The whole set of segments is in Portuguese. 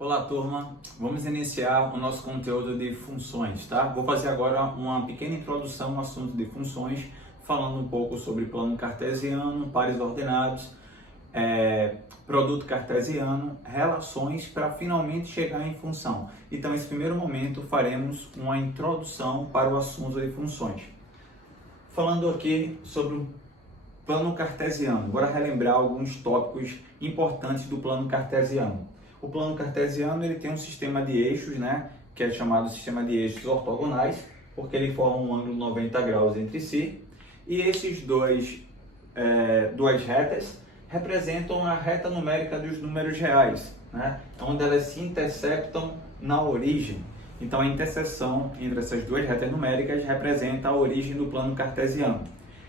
Olá, turma! Vamos iniciar o nosso conteúdo de funções, tá? Vou fazer agora uma pequena introdução ao assunto de funções, falando um pouco sobre plano cartesiano, pares ordenados, produto cartesiano, relações, para finalmente chegar em função. Então, nesse primeiro momento, faremos uma introdução para o assunto de funções. Falando aqui sobre o plano cartesiano, agora relembrar alguns tópicos importantes do plano cartesiano. O plano cartesiano ele tem um sistema de eixos, né, que é chamado sistema de eixos ortogonais, porque ele forma um ângulo 90 graus entre si. E esses duas retas representam a reta numérica dos números reais, né, onde elas se interceptam na origem. Então a interseção entre essas duas retas numéricas representa a origem do plano cartesiano.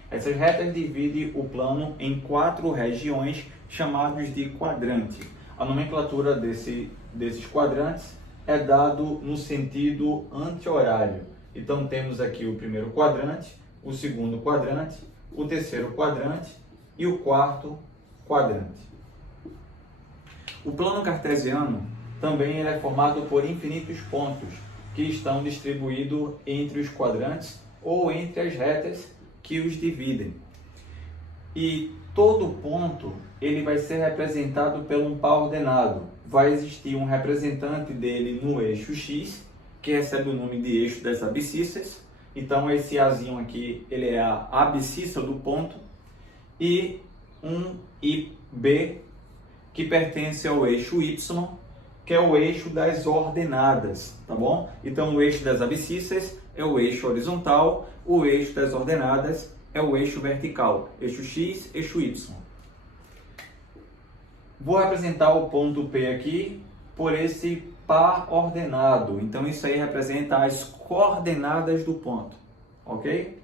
Essas retas dividem o plano em 4 regiões chamadas de quadrante. A nomenclatura desses quadrantes é dado no sentido anti-horário. Então temos aqui o primeiro quadrante, o segundo quadrante, o terceiro quadrante e o quarto quadrante. O plano cartesiano também ele é formado por infinitos pontos que estão distribuídos entre os quadrantes ou entre as retas que os dividem. E todo ponto ele vai ser representado por um par ordenado. Vai existir um representante dele no eixo X, que recebe o nome de eixo das abscissas. Então esse Azinho aqui ele é a abscissa do ponto. E um B que pertence ao eixo Y, que é o eixo das ordenadas, tá bom? Então o eixo das abscissas é o eixo horizontal, o eixo das ordenadas é o eixo vertical, eixo X, eixo Y. Vou representar o ponto P aqui por esse par ordenado. Então isso aí representa as coordenadas do ponto, ok?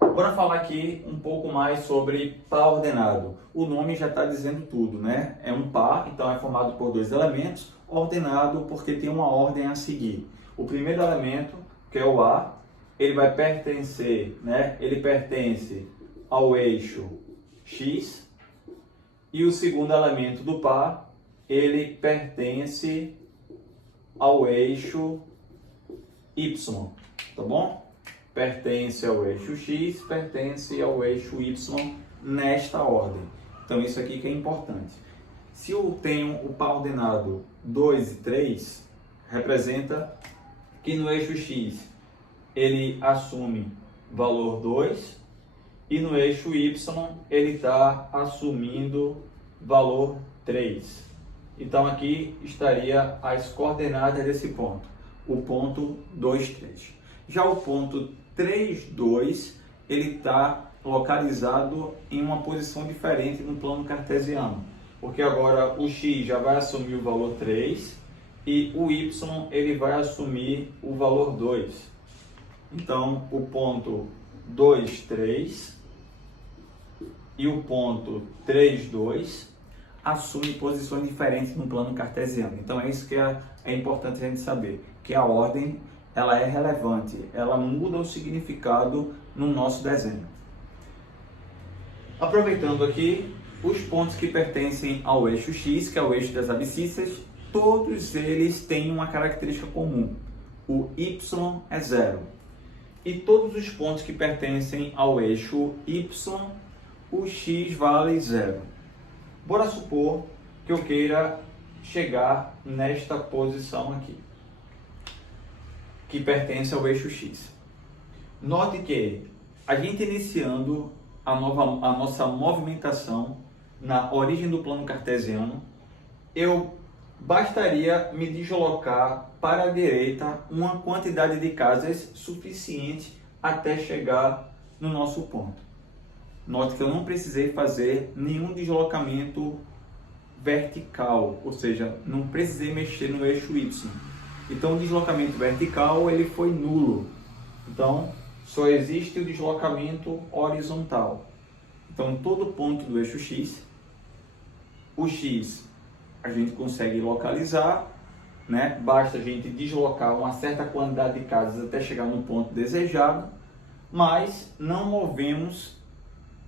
Bora falar aqui um pouco mais sobre par ordenado. O nome já está dizendo tudo, né? É um par, então é formado por 2 elementos, ordenado porque tem uma ordem a seguir. O primeiro elemento, que é o A, ele vai pertencer, né? Ele pertence ao eixo X, e o segundo elemento do par, ele pertence ao eixo Y, tá bom? Pertence ao eixo X, pertence ao eixo Y nesta ordem. Então isso aqui que é importante. Se eu tenho o par ordenado 2 e 3, representa que no eixo X ele assume valor 2 e no eixo Y ele está assumindo valor 3. Então aqui estaria as coordenadas desse ponto, o ponto 2, 3. Já o ponto 3, 2, ele está localizado em uma posição diferente no plano cartesiano, porque agora o X já vai assumir o valor 3 e o Y ele vai assumir o valor 2. Então o ponto 2, 3 e o ponto 3, 2 assume posições diferentes no plano cartesiano. Então é isso que é importante a gente saber, que a ordem ela é relevante, ela muda o significado no nosso desenho. Aproveitando aqui, os pontos que pertencem ao eixo X, que é o eixo das abscissas, todos eles têm uma característica comum, o Y é 0. E todos os pontos que pertencem ao eixo Y, o X vale 0. Bora supor que eu queira chegar nesta posição aqui, que pertence ao eixo X. Note que a gente iniciando a nossa movimentação na origem do plano cartesiano, eu bastaria me deslocar para a direita uma quantidade de casas suficiente até chegar no nosso ponto. Note que eu não precisei fazer nenhum deslocamento vertical, ou seja, não precisei mexer no eixo Y. Então o deslocamento vertical ele foi nulo. Então só existe o deslocamento horizontal. Então todo ponto do eixo X, o X a gente consegue localizar, né? Basta a gente deslocar uma certa quantidade de casas até chegar no ponto desejado, mas não movemos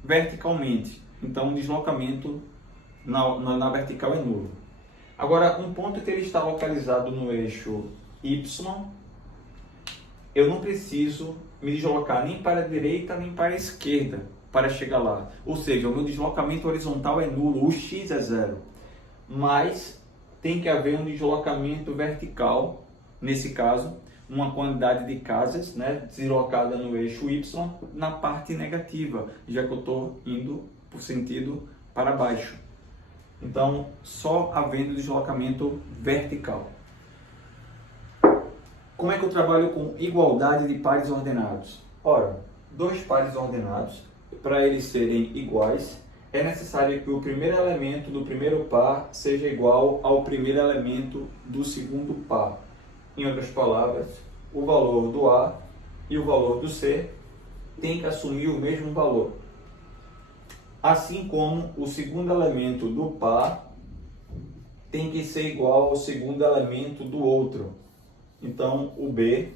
verticalmente. Então o deslocamento na vertical é nulo. Agora, um ponto que ele está localizado no eixo Y, eu não preciso me deslocar nem para a direita nem para a esquerda para chegar lá. Ou seja, o meu deslocamento horizontal é nulo, o x é zero. Mas tem que haver um deslocamento vertical, nesse caso, uma quantidade de casas, né, deslocada no eixo Y na parte negativa, já que eu estou indo por sentido para baixo. Então, só havendo deslocamento vertical. Como é que eu trabalho com igualdade de pares ordenados? Ora, dois pares ordenados, para eles serem iguais, é necessário que o primeiro elemento do primeiro par seja igual ao primeiro elemento do segundo par. Em outras palavras, o valor do A e o valor do C têm que assumir o mesmo valor. Assim como o segundo elemento do par tem que ser igual ao segundo elemento do outro. Então, o B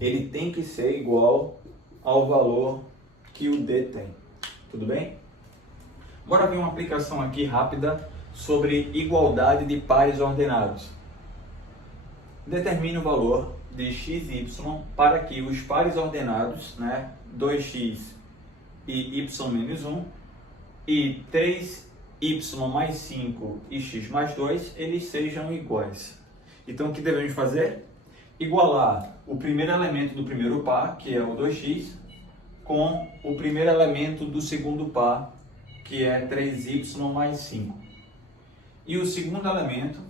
ele tem que ser igual ao valor que o D tem. Tudo bem? Agora vem uma aplicação aqui rápida sobre igualdade de pares ordenados. Determine o valor de x e y para que os pares ordenados, né, 2x e y menos 1 e 3y mais 5 e x mais 2, eles sejam iguais. Então, o que devemos fazer? Igualar o primeiro elemento do primeiro par, que é o 2x, com o primeiro elemento do segundo par, que é 3y mais 5. E o segundo elemento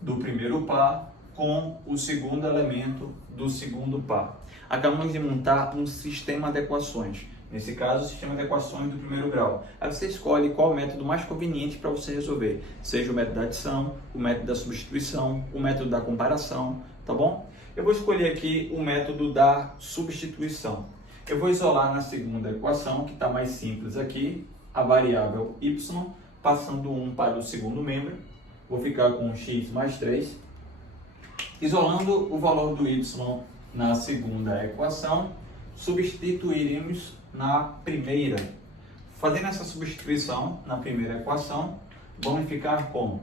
do primeiro par com o segundo elemento do segundo par. Acabamos de montar um sistema de equações. Nesse caso, o sistema de equações do primeiro grau. Aí você escolhe qual é o método mais conveniente para você resolver. Seja o método da adição, o método da substituição, o método da comparação, tá bom? Eu vou escolher aqui o método da substituição. Eu vou isolar na segunda equação, que está mais simples aqui, a variável y, passando 1 para o segundo membro. Vou ficar com x mais 3. Isolando o valor do y na segunda equação, substituiremos na primeira. Fazendo essa substituição na primeira equação, vamos ficar com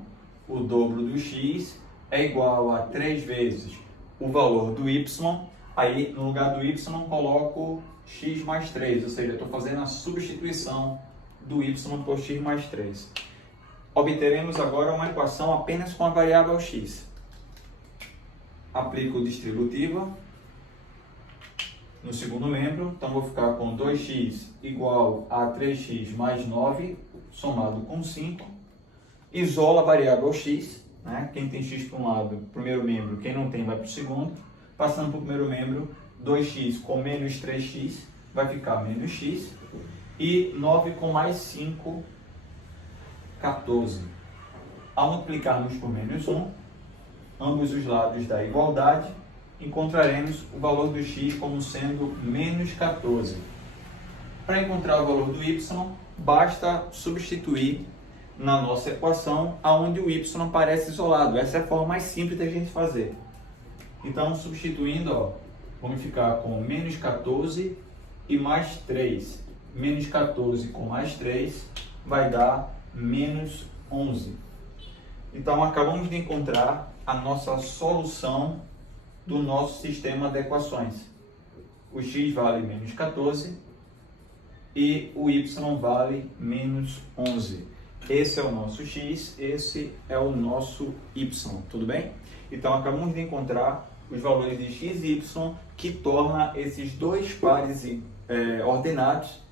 o dobro do x é igual a 3 vezes o valor do y. Aí, no lugar do y, coloco x mais 3, ou seja, estou fazendo a substituição do y por x mais 3. Obteremos agora uma equação apenas com a variável x. Aplico distributiva no segundo membro, então vou ficar com 2x igual a 3x mais 9, somado com 5. Isola a variável x, né? Quem tem x para um lado, primeiro membro, quem não tem vai para o segundo. Passando para o primeiro membro, 2x com menos 3x vai ficar menos x. E 9 com mais 5, 14. Ao multiplicarmos por menos 1, ambos os lados da igualdade, encontraremos o valor do x como sendo menos 14. Para encontrar o valor do y, basta substituir na nossa equação aonde o y aparece isolado. Essa é a forma mais simples da gente fazer. Então, substituindo, ó, vamos ficar com menos 14 e mais 3. Menos 14 com mais 3 vai dar menos 11. Então, acabamos de encontrar a nossa solução do nosso sistema de equações. O x vale menos 14 e o y vale menos 11. Esse é o nosso x, esse é o nosso y, tudo bem? Então, acabamos de encontrar os valores de x e y que torna esses dois pares ordenados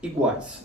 iguais.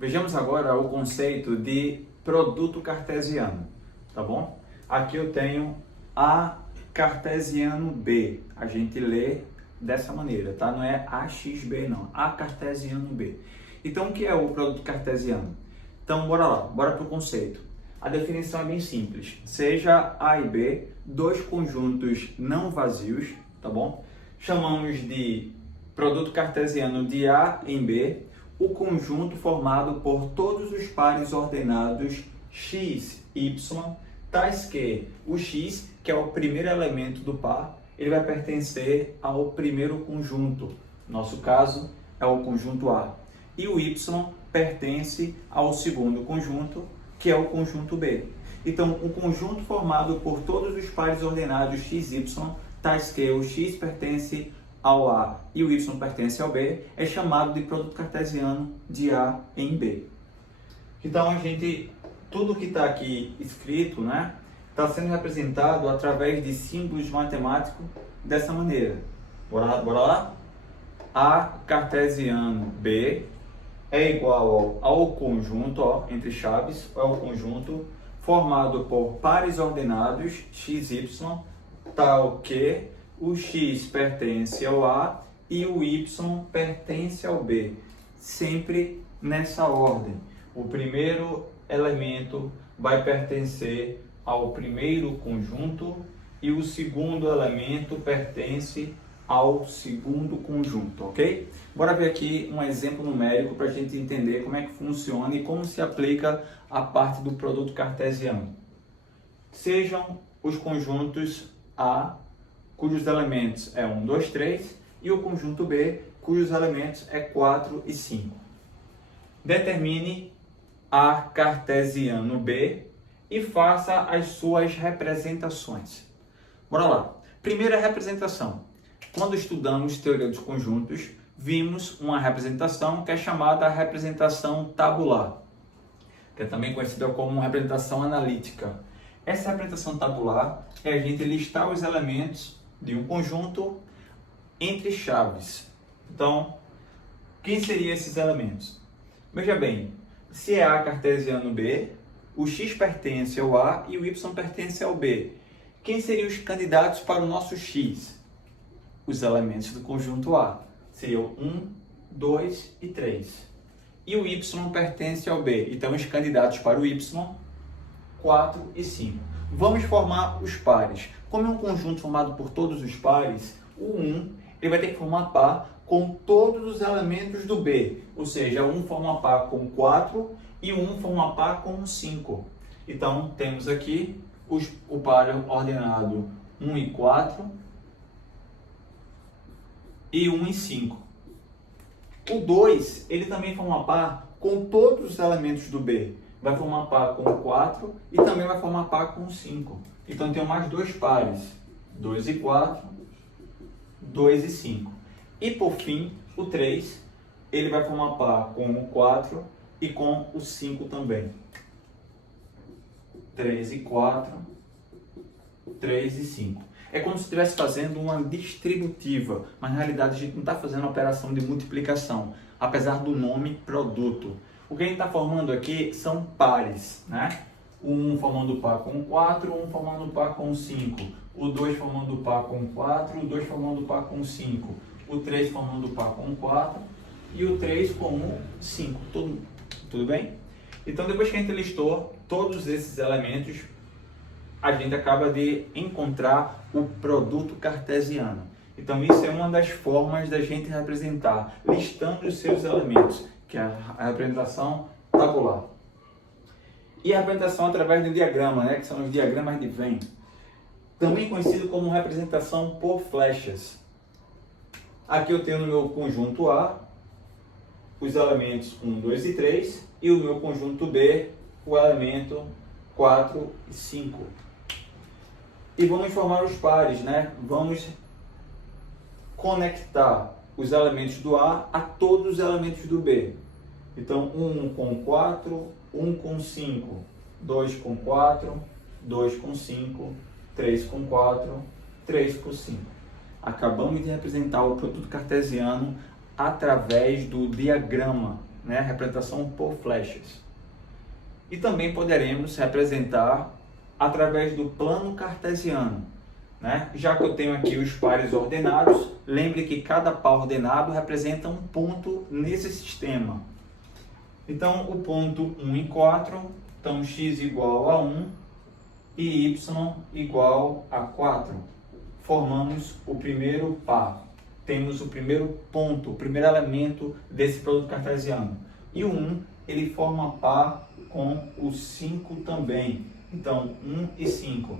Vejamos agora o conceito de produto cartesiano, tá bom? Aqui eu tenho A cartesiano B. A gente lê dessa maneira, tá? Não é AXB não, A cartesiano B. Então, o que é o produto cartesiano? Então, bora lá, bora para o conceito. A definição é bem simples. Seja A e B, dois conjuntos não vazios, tá bom? Chamamos de produto cartesiano de A em B, o conjunto formado por todos os pares ordenados x, y, tais que o x, que é o primeiro elemento do par, ele vai pertencer ao primeiro conjunto. Nosso caso é o conjunto A. E o y pertence ao segundo conjunto, que é o conjunto B. Então, um conjunto formado por todos os pares ordenados x, y, tais que o x pertence ao A e o y pertence ao B, é chamado de produto cartesiano de A em B. Então, tudo que está aqui escrito, né, está sendo representado através de símbolos matemáticos dessa maneira. Bora lá? A cartesiano B é igual ao conjunto, entre chaves, é o conjunto formado por pares ordenados x, y, tal que o x pertence ao A e o y pertence ao B, sempre nessa ordem. O primeiro elemento vai pertencer ao primeiro conjunto e o segundo elemento pertence ao segundo conjunto, ok? Bora ver aqui um exemplo numérico para a gente entender como é que funciona e como se aplica a parte do produto cartesiano. Sejam os conjuntos A, cujos elementos é 1, 2, 3, e o conjunto B, cujos elementos é 4 e 5. Determine A cartesiano B e faça as suas representações. Bora lá. Primeira representação. Quando estudamos teoria dos conjuntos, vimos uma representação que é chamada representação tabular, que é também conhecida como representação analítica. Essa representação tabular é a gente listar os elementos de um conjunto entre chaves. Então, quem seriam esses elementos? Veja bem, se é A cartesiano B, o x pertence ao A e o y pertence ao B. Quem seriam os candidatos para o nosso x? Os elementos do conjunto A seriam 1, 2 e 3. E o y pertence ao B. Então, os candidatos para o y, 4 e 5. Vamos formar os pares. Como é um conjunto formado por todos os pares, o 1 ele vai ter que formar par com todos os elementos do B. Ou seja, 1 forma par com 4 e o 1 forma par com 5. Então, temos aqui o par ordenado 1 e 4 e 1 e 5. O 2, ele também forma par com todos os elementos do B. Vai formar par com 4 e também vai formar par com 5. Então, tem mais dois pares, 2 e 4, 2 e 5. E, por fim, o 3, ele vai formar par com o 4 e com o 5 também. 3 e 4, 3 e 5. É como se estivesse fazendo uma distributiva, mas na realidade a gente não está fazendo uma operação de multiplicação, apesar do nome produto. O que a gente está formando aqui são pares, né? O 1 formando par com 4, o 1 formando par com 5, o 2 formando par com 4, o 2 formando par com 5, o 3 formando par com 4 e o 3 com o 5. Tudo bem? Então, depois que a gente listou todos esses elementos, a gente acaba de encontrar o produto cartesiano. Então, isso é uma das formas da gente representar, listando os seus elementos, que é a representação tabular. E a representação através do diagrama, né, que são os diagramas de Venn, também conhecido como representação por flechas. Aqui eu tenho no meu conjunto A os elementos 1, 2 e 3 e o meu conjunto B o elemento 4 e 5. E vamos formar os pares, né? Vamos conectar os elementos do A a todos os elementos do B. Então, 1 com 4, 1 com 5, 2 com 4, 2 com 5, 3 com 4, 3 com 5. Acabamos de representar o produto cartesiano através do diagrama, né? Representação por flechas. E também poderemos representar através do plano cartesiano, né? Já que eu tenho aqui os pares ordenados, lembre que cada par ordenado representa um ponto nesse sistema. Então, o ponto 1 e 4, então x igual a 1 e y igual a 4. Formamos o primeiro par. Temos o primeiro ponto, o primeiro elemento desse produto cartesiano. E o 1, ele forma par com o 5 também. Então, 1 e 5.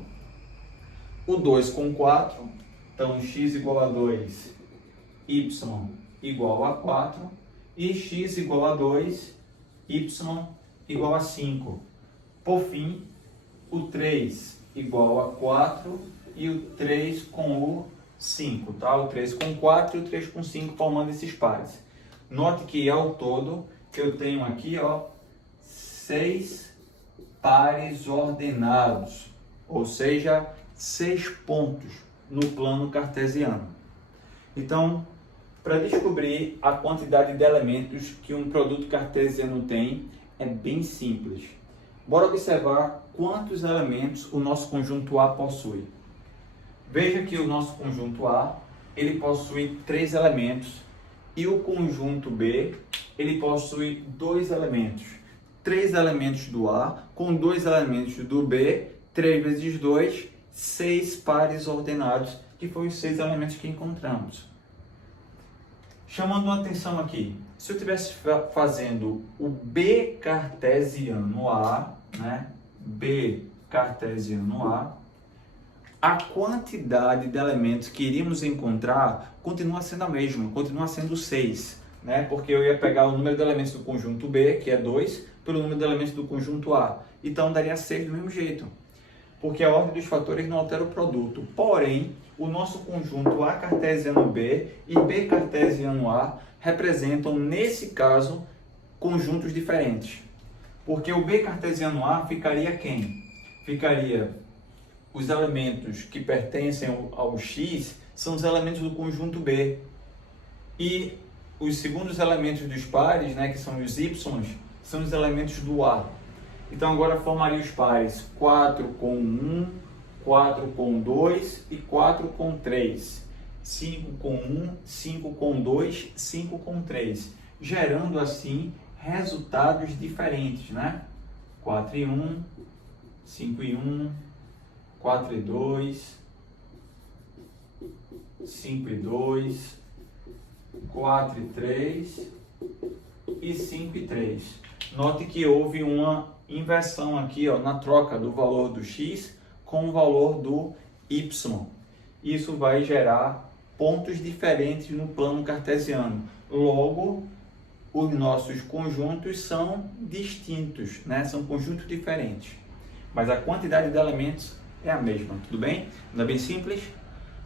O 2 com 4, então x igual a 2, y igual a 4, e x igual a 2, y igual a 5. Por fim, o 3 igual a 4 e o 3 com o 5, tá? O 3 com 4 e o 3 com 5 formando esses pares. Note que ao todo eu tenho aqui, ó, 6 pares ordenados, ou seja, 6 pontos no plano cartesiano. Então, para descobrir a quantidade de elementos que um produto cartesiano tem, é bem simples. Bora observar quantos elementos o nosso conjunto A possui. Veja que o nosso conjunto A, ele possui 3 elementos e o conjunto B, ele possui 2 elementos. 3 elementos do A com 2 elementos do B, 3 vezes 2, 6 pares ordenados, que foram os 6 elementos que encontramos. Chamando a atenção aqui, se eu estivesse fazendo o B cartesiano A, né? B cartesiano a quantidade de elementos que iríamos encontrar continua sendo a mesma, continua sendo 6, né? Porque eu ia pegar o número de elementos do conjunto B, que é 2, pelo número de elementos do conjunto A. Então daria 6 do mesmo jeito, porque a ordem dos fatores não altera o produto. Porém, o nosso conjunto A cartesiano B e B cartesiano A representam, nesse caso, conjuntos diferentes. Porque o B cartesiano A ficaria quem? Ficaria os elementos que pertencem ao X, são os elementos do conjunto B. E os segundos elementos dos pares, né, que são os Y, são os elementos do A. Então agora formaria os pares 4 com 1, 4 com 2 e 4 com 3. 5 com 1, 5 com 2, 5 com 3. Gerando assim resultados diferentes, né? 4 e 1, 5 e 1, 4 e 2, 5 e 2, 4 e 3 e 5 e 3. Note que houve uma inversão aqui, ó, na troca do valor do X com o valor do Y. Isso vai gerar pontos diferentes no plano cartesiano. Logo, os nossos conjuntos são distintos, né? São conjuntos diferentes. Mas a quantidade de elementos é a mesma, tudo bem? Não é bem simples?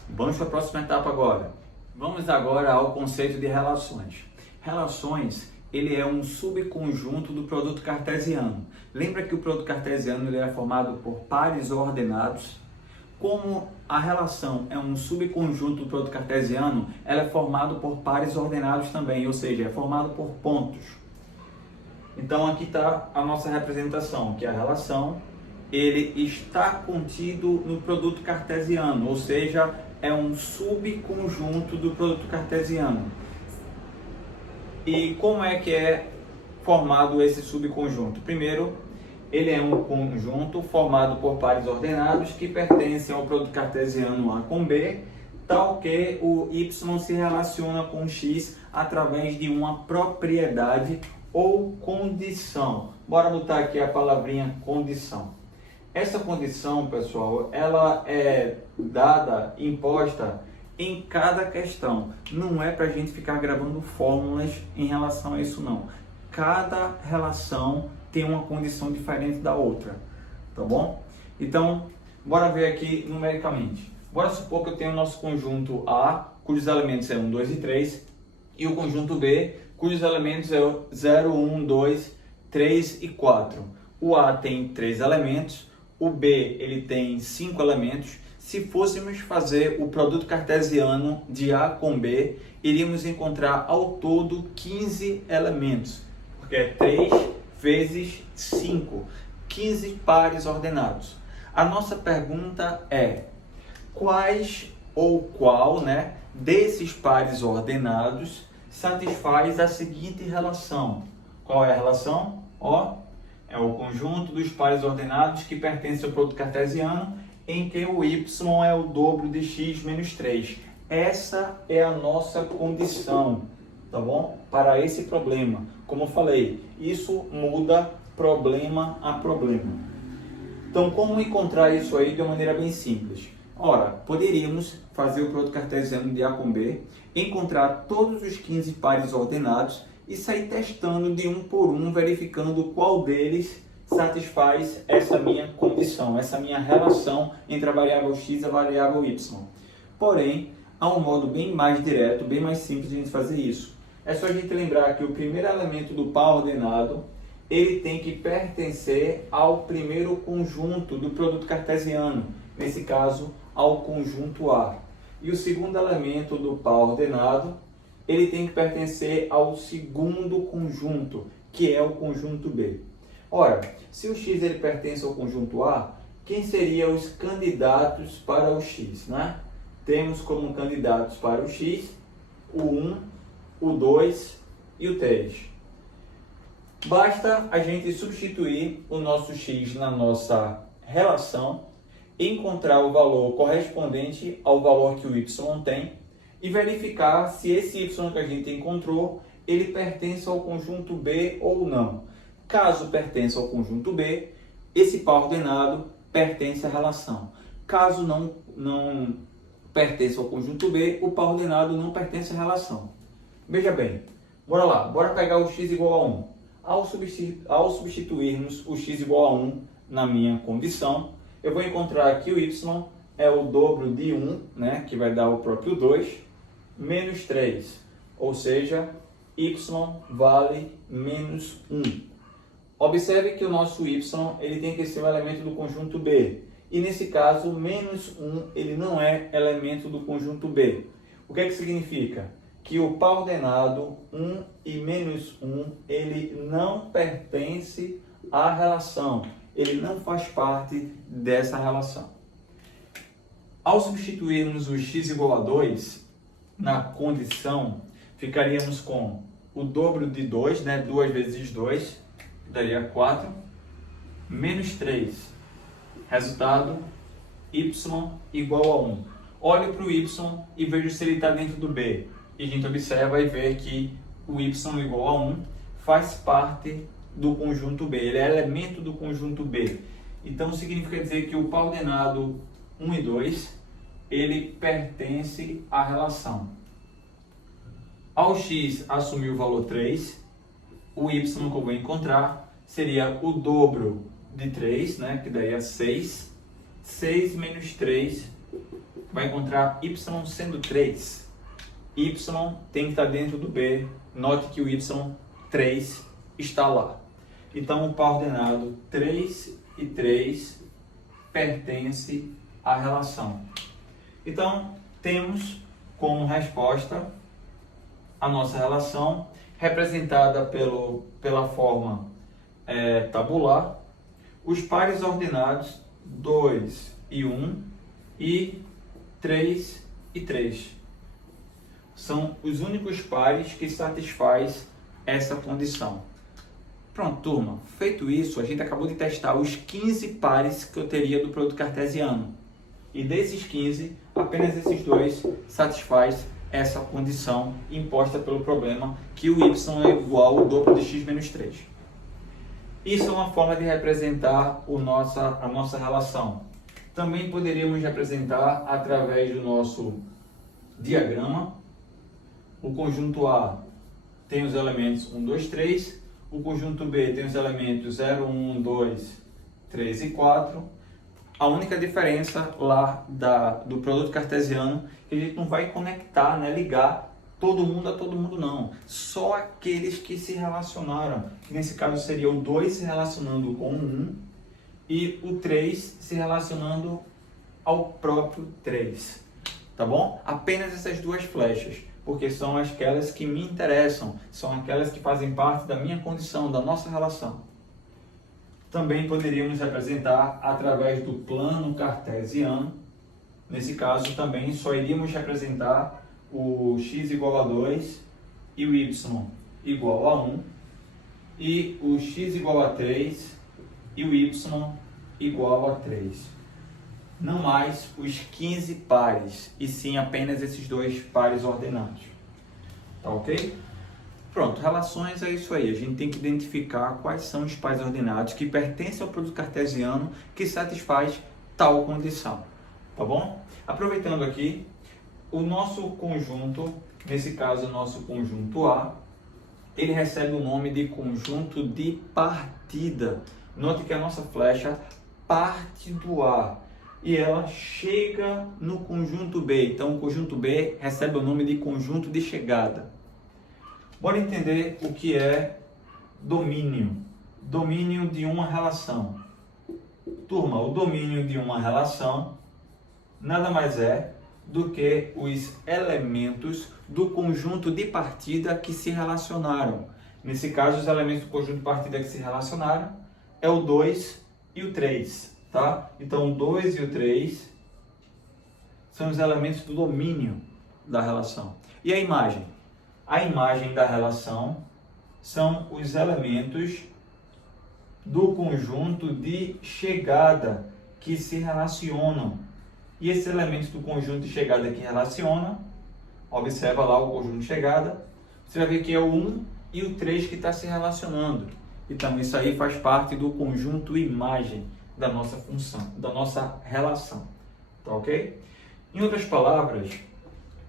Vamos para a próxima etapa agora. Vamos agora ao conceito de relações. Relações, ele é um subconjunto do produto cartesiano. Lembra que o produto cartesiano ele é formado por pares ordenados? Como a relação é um subconjunto do produto cartesiano, ela é formada por pares ordenados também, ou seja, é formado por pontos. Então aqui está a nossa representação, que a relação ele está contido no produto cartesiano, ou seja, é um subconjunto do produto cartesiano. E como é que é formado esse subconjunto? Primeiro, ele é um conjunto formado por pares ordenados que pertencem ao produto cartesiano A com B, tal que o Y se relaciona com o X através de uma propriedade ou condição. Bora botar aqui a palavrinha condição. Essa condição, pessoal, ela é dada, imposta em cada questão. Não é para a gente ficar gravando fórmulas em relação a isso, não. Cada relação tem uma condição diferente da outra, tá bom? Então, bora ver aqui numericamente. Bora supor que eu tenho o nosso conjunto A, cujos elementos é 1, 2 e 3, e o conjunto B, cujos elementos é 0, 1, 2, 3 e 4. O A tem 3 elementos, o B ele tem 5 elementos. Se fôssemos fazer o produto cartesiano de A com B, iríamos encontrar ao todo 15 elementos, porque é 3 vezes 5, 15 pares ordenados. A nossa pergunta é, quais ou qual, né, desses pares ordenados satisfaz a seguinte relação? Qual é a relação? Ó, é o conjunto dos pares ordenados que pertence ao produto cartesiano, em que o y é o dobro de x menos 3. Essa é a nossa condição, tá bom? Para esse problema. Como eu falei, isso muda problema a problema. Então, como encontrar isso aí de uma maneira bem simples? Ora, poderíamos fazer o produto cartesiano de A com B, encontrar todos os 15 pares ordenados e sair testando de um por um, verificando qual deles satisfaz essa minha condição, essa minha relação entre a variável x e a variável y. Porém, há um modo bem mais direto, bem mais simples de a gente fazer isso. É só a gente lembrar que o primeiro elemento do par ordenado, ele tem que pertencer ao primeiro conjunto do produto cartesiano, nesse caso, ao conjunto A. E o segundo elemento do par ordenado, ele tem que pertencer ao segundo conjunto, que é o conjunto B. Ora, se o x ele pertence ao conjunto A, quem seriam os candidatos para o x, né? Temos como candidatos para o x o 1, o 2 e o 3. Basta a gente substituir o nosso x na nossa relação, encontrar o valor correspondente ao valor que o y tem e verificar se esse y que a gente encontrou, ele pertence ao conjunto B ou não. Caso pertença ao conjunto B, esse par ordenado pertence à relação. Caso não pertença ao conjunto B, o par ordenado não pertence à relação. Veja bem, bora lá, bora pegar o x igual a 1. Ao substituirmos o x igual a 1 na minha condição, eu vou encontrar que o y é o dobro de 1, né, que vai dar o próprio 2, menos 3, ou seja, y vale menos 1. Observe que o nosso y ele tem que ser um elemento do conjunto B. E nesse caso, menos 1 ele não é elemento do conjunto B. O que é que significa? Que o par ordenado 1 e menos 1 ele não pertence à relação. Ele não faz parte dessa relação. Ao substituirmos o x igual a 2 na condição, ficaríamos com o dobro de 2, né? 2 vezes 2, daria 4, menos 3. Resultado, y igual a 1. Olho para o y e vejo se ele está dentro do B. E a gente observa e vê que o y igual a 1 faz parte do conjunto B. Ele é elemento do conjunto B. Então, significa dizer que o par ordenado 1 e 2, ele pertence à relação. Ao x assumir o valor 3, o y que eu vou encontrar seria o dobro de 3, né, que daí é 6. 6 menos 3 vai encontrar y sendo 3. Y tem que estar dentro do B. Note que o y 3 está lá. Então, o par ordenado 3 e 3 pertence à relação. Então, temos como resposta a nossa relação representada pela forma tabular, os pares ordenados 2 e 1 e 3 e 3. São os únicos pares que satisfaz essa condição. Pronto, turma. Feito isso, a gente acabou de testar os 15 pares que eu teria do produto cartesiano. E desses 15, apenas esses dois satisfaz essa condição imposta pelo problema, que o y é igual ao dobro de x menos 3. Isso é uma forma de representar a nossa relação. Também poderíamos representar através do nosso diagrama. O conjunto A tem os elementos 1, 2, 3. O conjunto B tem os elementos 0, 1, 2, 3 e 4. A única diferença lá do produto cartesiano é que a gente não vai conectar, né, ligar todo mundo a todo mundo, não. Só aqueles que se relacionaram. Nesse caso seria o 2 se relacionando com o 1 e o 3 se relacionando ao próprio 3. Tá bom? Apenas essas duas flechas, porque são aquelas que me interessam, são aquelas que fazem parte da minha condição, da nossa relação. Também poderíamos representar através do plano cartesiano. Nesse caso também só iríamos representar o x igual a 2 e o y igual a 1 e o x igual a 3 e o y igual a 3. Não mais os 15 pares, e sim apenas esses dois pares ordenados. Tá ok? Pronto, relações é isso aí. A gente tem que identificar quais são os pares ordenados que pertencem ao produto cartesiano que satisfaz tal condição. Tá bom? Aproveitando aqui, o nosso conjunto, nesse caso o nosso conjunto A, ele recebe o nome de conjunto de partida. Note que a nossa flecha parte do A e ela chega no conjunto B. Então, o conjunto B recebe o nome de conjunto de chegada. Bora entender o que é domínio. Domínio de uma relação. Turma, o domínio de uma relação nada mais é do que os elementos do conjunto de partida que se relacionaram. Nesse caso, os elementos do conjunto de partida que se relacionaram é o 2 e o 3, tá? Então, o 2 e o 3 são os elementos do domínio da relação. E a imagem? A imagem da relação são os elementos do conjunto de chegada que se relacionam. E esses elementos do conjunto de chegada que relacionam, observa lá o conjunto de chegada, você vai ver que é o 1 e o 3 que está se relacionando. Então, isso aí faz parte do conjunto imagem da nossa função, da nossa relação. Tá ok? Em outras palavras,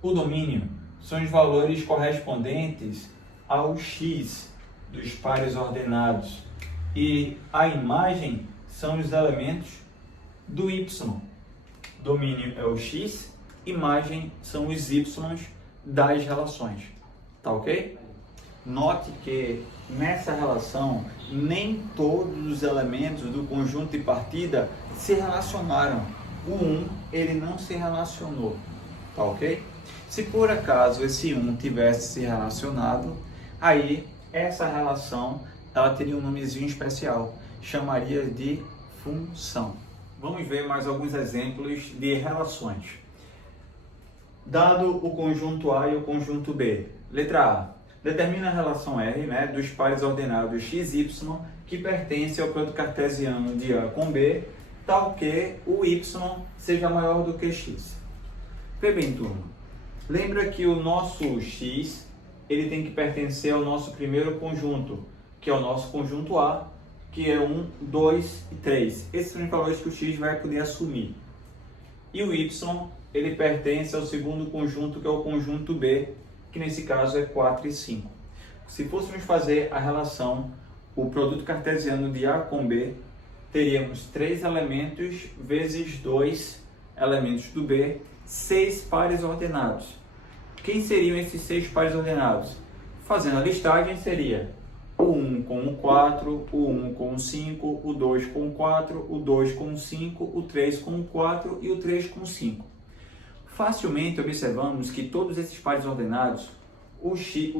o domínio são os valores correspondentes ao x dos pares ordenados e a imagem são os elementos do y. Domínio é o x, imagem são os y das relações. Tá ok? Note que nessa relação nem todos os elementos do conjunto de partida se relacionaram. O 1 ele não se relacionou. Tá ok? Se por acaso esse 1 tivesse se relacionado, aí essa relação ela teria um nomezinho especial, chamaria de função. Vamos ver mais alguns exemplos de relações. Dado o conjunto A e o conjunto B. Letra A. Determina a relação R, né, dos pares ordenados x, y, que pertence ao produto cartesiano de A com B, tal que o y seja maior do que x. Vê bem, turma. Lembra que o nosso x ele tem que pertencer ao nosso primeiro conjunto, que é o nosso conjunto A, que é 1, 2 e 3. Esses são os valores que o x vai poder assumir. E o y, ele pertence ao segundo conjunto, que é o conjunto B, que nesse caso é 4 e 5. Se fôssemos fazer a relação, o produto cartesiano de A com B, teríamos 3 elementos vezes 2 elementos do B, 6 pares ordenados. Quem seriam esses 6 pares ordenados? Fazendo a listagem, seria o 1 com o 4, o 1 com o 5, o 2 com o 4, o 2 com o 5, o 3 com o 4 e o 3 com o 5. Facilmente observamos que todos esses pares ordenados, o y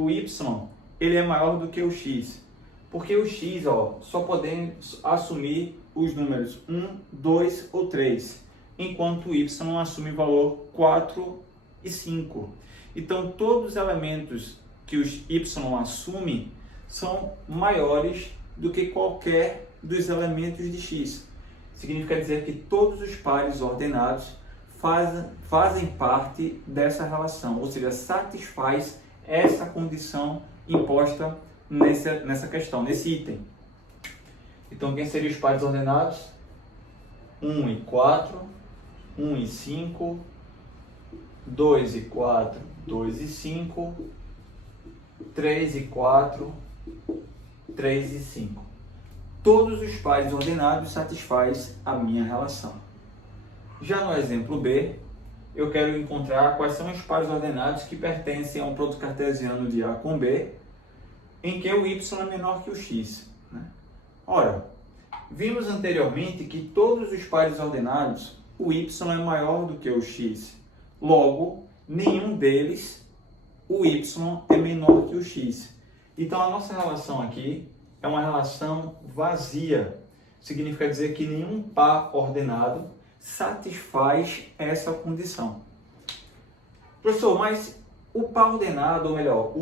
ele é maior do que o x, porque o x só podemos assumir os números 1, 2 ou 3, enquanto o y assume o valor 4 e 5. Então, todos os elementos que os y assume são maiores do que qualquer dos elementos de x. Significa dizer que todos os pares ordenados fazem parte dessa relação, ou seja, satisfaz essa condição imposta nessa questão, nesse item. Então, quem seriam os pares ordenados? 1 e 4, 1 e 5, 2 e 4, 2 e 5, 3 e 4, 3 e 5. Todos os pares ordenados satisfazem a minha relação. Já no exemplo B, eu quero encontrar quais são os pares ordenados que pertencem a um produto cartesiano de A com B, em que o y é menor que o x. Né? Ora, vimos anteriormente que todos os pares ordenados, o y é maior do que o x. Logo, nenhum deles, o y é menor que o x. Então, a nossa relação aqui é uma relação vazia. Significa dizer que nenhum par ordenado satisfaz essa condição. Professor, mas o par ordenado, ou melhor,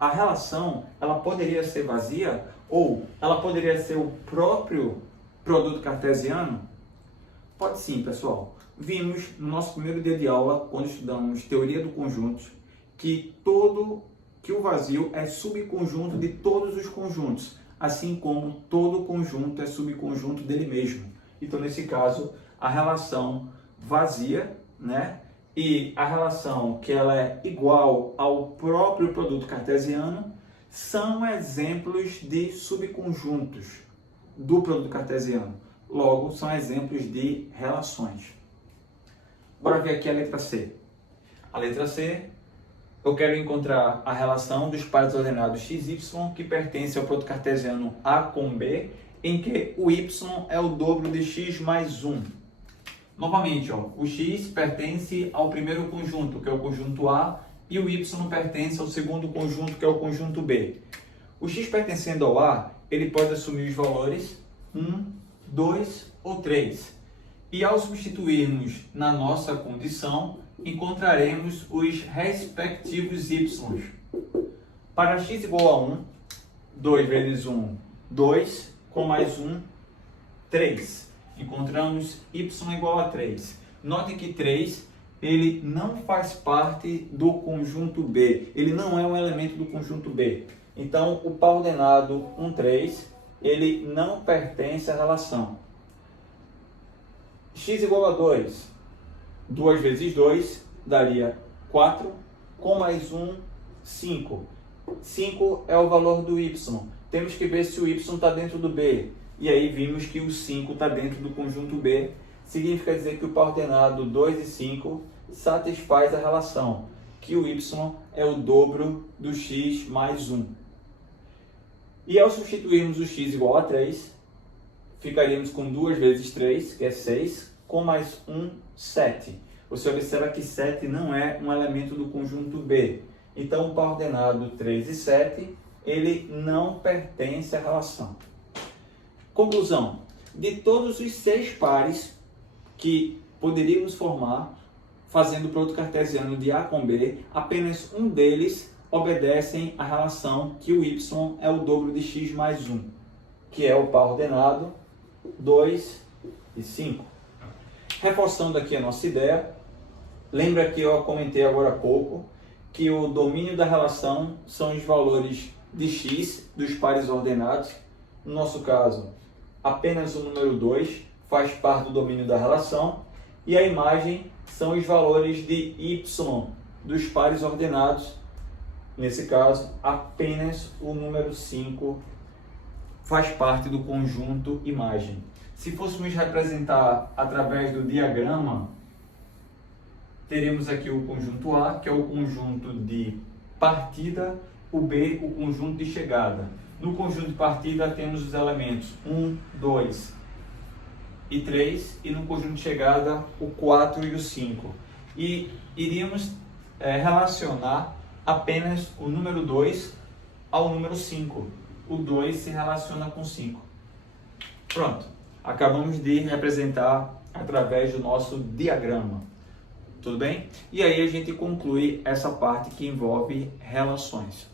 a relação, ela poderia ser vazia? Ou ela poderia ser o próprio produto cartesiano? Pode sim, pessoal. Vimos no nosso primeiro dia de aula, quando estudamos teoria do conjunto, que o vazio é subconjunto de todos os conjuntos, assim como todo conjunto é subconjunto dele mesmo. Então, nesse caso, a relação vazia, né, e a relação que ela é igual ao próprio produto cartesiano são exemplos de subconjuntos. do produto cartesiano. Logo, são exemplos de relações. Bora ver aqui a letra C. A letra C, eu quero encontrar a relação dos pares ordenados x, y que pertence ao produto cartesiano A com B, em que o y é o dobro de x mais 1. Novamente, o x pertence ao primeiro conjunto, que é o conjunto A, e o y pertence ao segundo conjunto, que é o conjunto B. O x pertencendo ao A, ele pode assumir os valores 1, 2 ou 3. E ao substituirmos na nossa condição, encontraremos os respectivos y. Para x igual a 1, 2 vezes 1, 2, com mais 1, 3. Encontramos y igual a 3. Note que 3, ele não faz parte do conjunto B. Ele não é um elemento do conjunto B. Então, o par ordenado 1, 3, ele não pertence à relação. X igual a 2. 2 vezes 2 daria 4, com mais 1, 5. 5 é o valor do y. Temos que ver se o y está dentro do B. E aí vimos que o 5 está dentro do conjunto B. Significa dizer que o par ordenado 2 e 5 satisfaz a relação, que o y é o dobro do x mais 1. E ao substituirmos o x igual a 3, ficaríamos com 2 vezes 3, que é 6, com mais 1, 7. Você observa que 7 não é um elemento do conjunto B. Então, o par ordenado 3 e 7, ele não pertence à relação. Conclusão: de todos os 6 pares que poderíamos formar fazendo o produto cartesiano de A com B, apenas um deles obedecem à relação que o y é o dobro de x mais 1, que é o par ordenado 2 e 5. Reforçando aqui a nossa ideia, lembra que eu comentei agora há pouco que o domínio da relação são os valores de x dos pares ordenados. No nosso caso, apenas o número 2 faz parte do domínio da relação, e a imagem são os valores de y dos pares ordenados. Nesse caso, apenas o número 5 faz parte do conjunto imagem. Se fôssemos representar através do diagrama, teremos aqui o conjunto A, que é o conjunto de partida, o B, o conjunto de chegada. No conjunto de partida temos os elementos 1, 2 e 3, e no conjunto de chegada o 4 e o 5. E iríamos relacionar apenas o número 2 ao número 5. O 2 se relaciona com 5. Pronto, acabamos de representar através do nosso diagrama. Tudo bem? E aí a gente conclui essa parte que envolve relações.